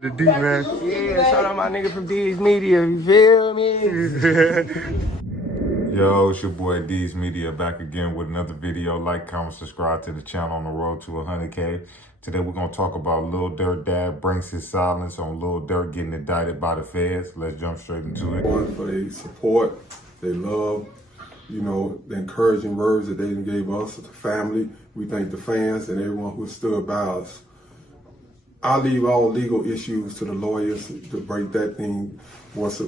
The D, man. Yeah, shout out my nigga from D's Media, you feel me? Yo, it's your boy D's Media back again with another video. Like, comment, subscribe to the channel on the road to 100K. Today we're going to talk about Lil Durk dad breaks his silence on Lil Durk getting indicted by the feds. Let's jump straight into it. For their support, their love, the encouraging words that they gave us, the family. We thank the fans and everyone who stood by us. I leave all legal issues to the lawyers to break that thing, what's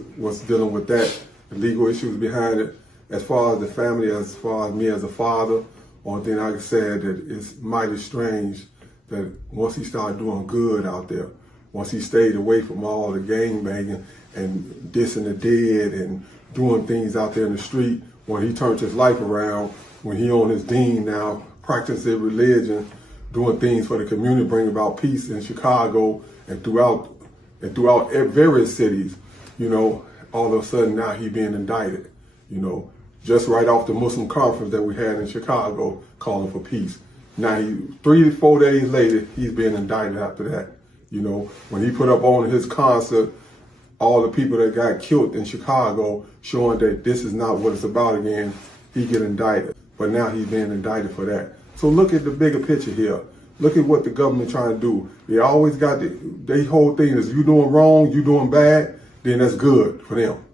dealing with that, the legal issues behind it. As far as the family, as far as me as a father, one thing I can say that it's mighty strange that once he started doing good out there, once he stayed away from all the gang banging and dissing the dead and doing things out there in the street, when he turned his life around, when he on his dean now, practicing religion, doing things for the community, bringing about peace in Chicago and throughout various cities, all of a sudden now he being indicted, just right off the Muslim conference that we had in Chicago calling for peace. Now, 3 to 4 days later, he's being indicted after that. When he put up on his concert, all the people that got killed in Chicago, showing that this is not what it's about again, he get indicted. But now he's being indicted for that. So look at the bigger picture here. Look at what the government trying to do. They always got their whole thing is you doing wrong, you doing bad, then that's good for them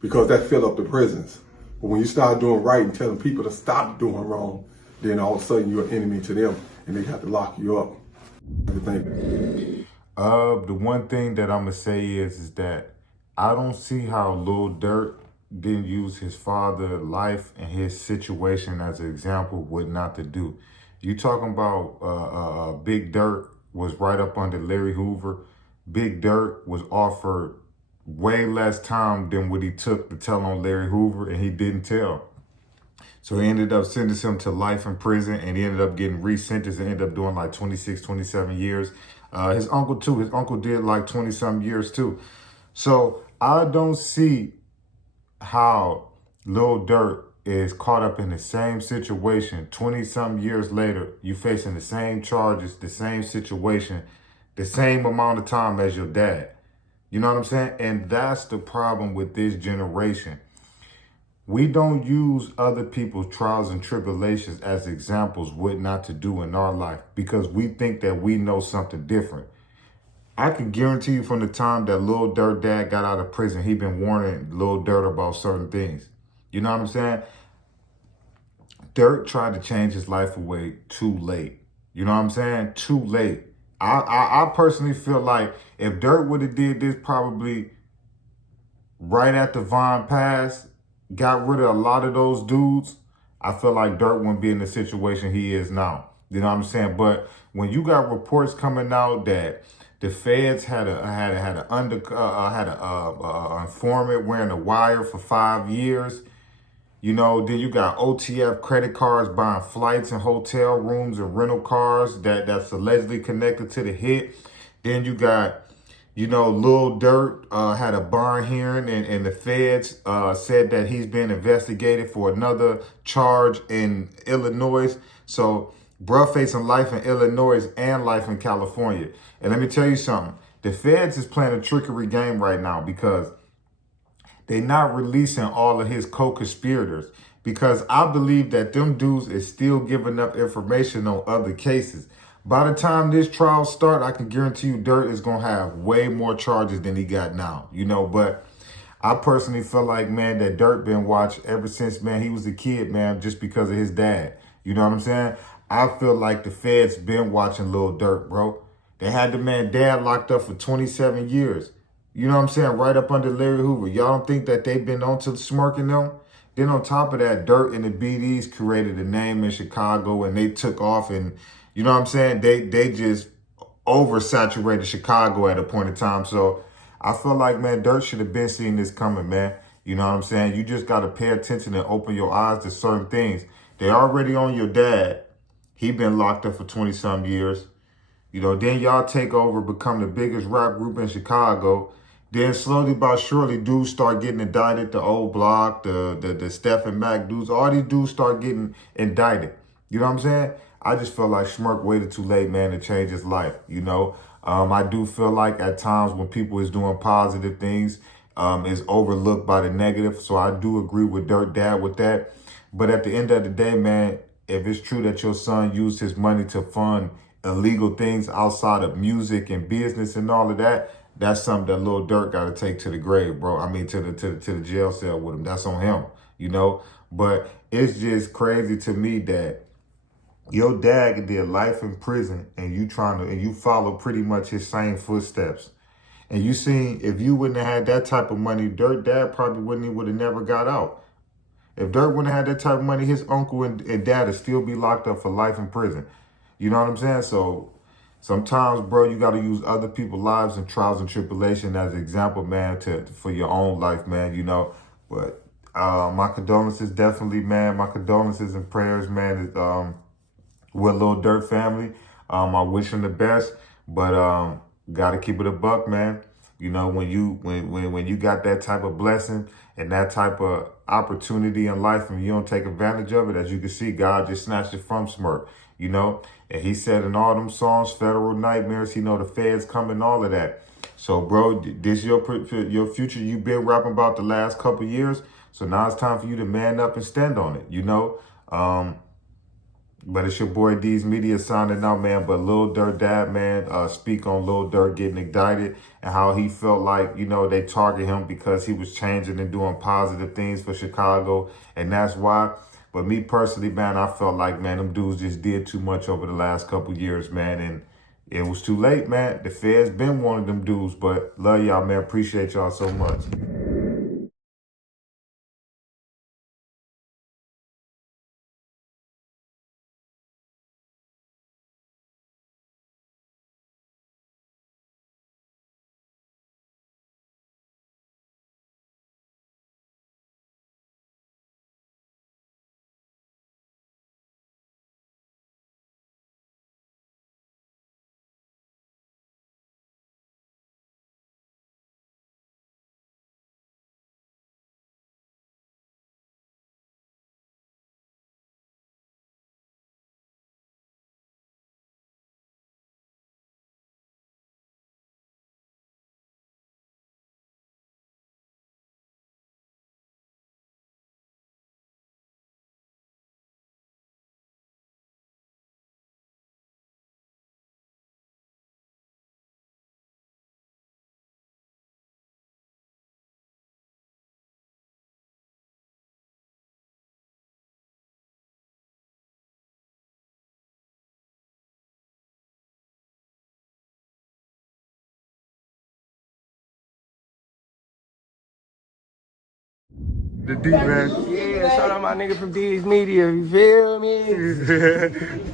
because that fill up the prisons. But when you start doing right and telling people to stop doing wrong, then all of a sudden you're an enemy to them and they have to lock you up. What do you think? The one thing that I'm going to say is that I don't see how Lil Durk didn't use his father's life and his situation as an example what not to do. You talking about Big Durk was right up under Larry Hoover. Big Durk was offered way less time than what he took to tell on Larry Hoover, and he didn't tell. So he ended up sentencing him to life in prison, and he ended up getting resentenced and ended up doing like 26, 27 years. His uncle too. His uncle did like 20-some years too. So I don't see how Lil Durk is caught up in the same situation 20-some years later. You facing the same charges, the same situation, the same amount of time as your dad. You know what I'm saying? And that's the problem with this generation. We don't use other people's trials and tribulations as examples what not to do in our life because we think that we know something different. I can guarantee you from the time that Lil Durk dad got out of prison, he been warning Lil Durk about certain things. You know what I'm saying? Durk tried to change his life away too late. You know what I'm saying? Too late. I personally feel like if Durk would have did this probably right after Vaughn passed, got rid of a lot of those dudes, I feel like Durk wouldn't be in the situation he is now. You know what I'm saying? But when you got reports coming out that the feds had an informant wearing a wire for 5 years, then you got OTF credit cards buying flights and hotel rooms and rental cars that's allegedly connected to the hit. Then you got, Lil Durk had a bond hearing and the feds said that he's being investigated for another charge in Illinois. So bruh facing life in Illinois and life in California. And let me tell you something. The feds is playing a trickery game right now because they're not releasing all of his co-conspirators because I believe that them dudes is still giving up information on other cases. By the time this trial start, I can guarantee you Durk is going to have way more charges than he got now, but I personally feel like, man, that Durk been watched ever since, man, he was a kid, man, just because of his dad. You know what I'm saying? I feel like the feds been watching Lil Durk, bro. They had the man dad locked up for 27 years. You know what I'm saying? Right up under Larry Hoover. Y'all don't think that they've been on to smirking them? Then on top of that, Durk and the BDs created a name in Chicago and they took off and, you know what I'm saying? They just oversaturated Chicago at a point in time. So I feel like, man, Durk should have been seeing this coming, man. You know what I'm saying? You just got to pay attention and open your eyes to certain things. They already on your dad. He been locked up for 20-some years. Then y'all take over, become the biggest rap group in Chicago. Then slowly but surely, dudes start getting indicted. The Old Block, the Steph and Mac dudes, all these dudes start getting indicted. You know what I'm saying? I just felt like Schmirk waited too late, man, to change his life. I do feel like at times when people is doing positive things, is overlooked by the negative. So I do agree with Durk Dad with that. But at the end of the day, man, if it's true that your son used his money to fund illegal things outside of music and business and all of that, that's something that Lil Durk got to take to the grave, bro. I mean, to the jail cell with him. That's on him, you know. But it's just crazy to me that your dad did life in prison, and you follow pretty much his same footsteps. And you seen, if you wouldn't have had that type of money, Durk Dad probably would have never got out. If Durk wouldn't have had that type of money, his uncle and dad would still be locked up for life in prison. You know what I'm saying? So sometimes, bro, you got to use other people's lives and trials and tribulation as an example, man, for your own life, man, you know. But my condolences, definitely, man. My condolences and prayers, man, with Lil Durk family. I wish him the best, but gotta keep it a buck, man. You know, when you got that type of blessing and that type of opportunity in life and you don't take advantage of it, as you can see, God just snatched it from Smirk, you know. And he said in all them songs, Federal Nightmares, he know the feds coming, all of that. So, bro, this your future you've been rapping about the last couple years. So now it's time for you to man up and stand on it, you know. But it's your boy D's Media signing out, man. But Lil Durk Dad, man, speak on Lil Durk getting indicted and how he felt like, you know, they target him because he was changing and doing positive things for Chicago. And that's why. But me personally, man, I felt like, man, them dudes just did too much over the last couple years, man. And it was too late, man. The feds been one of them dudes. But love y'all, man. Appreciate y'all so much. Yeah, shout out my nigga from D's Media, you feel me?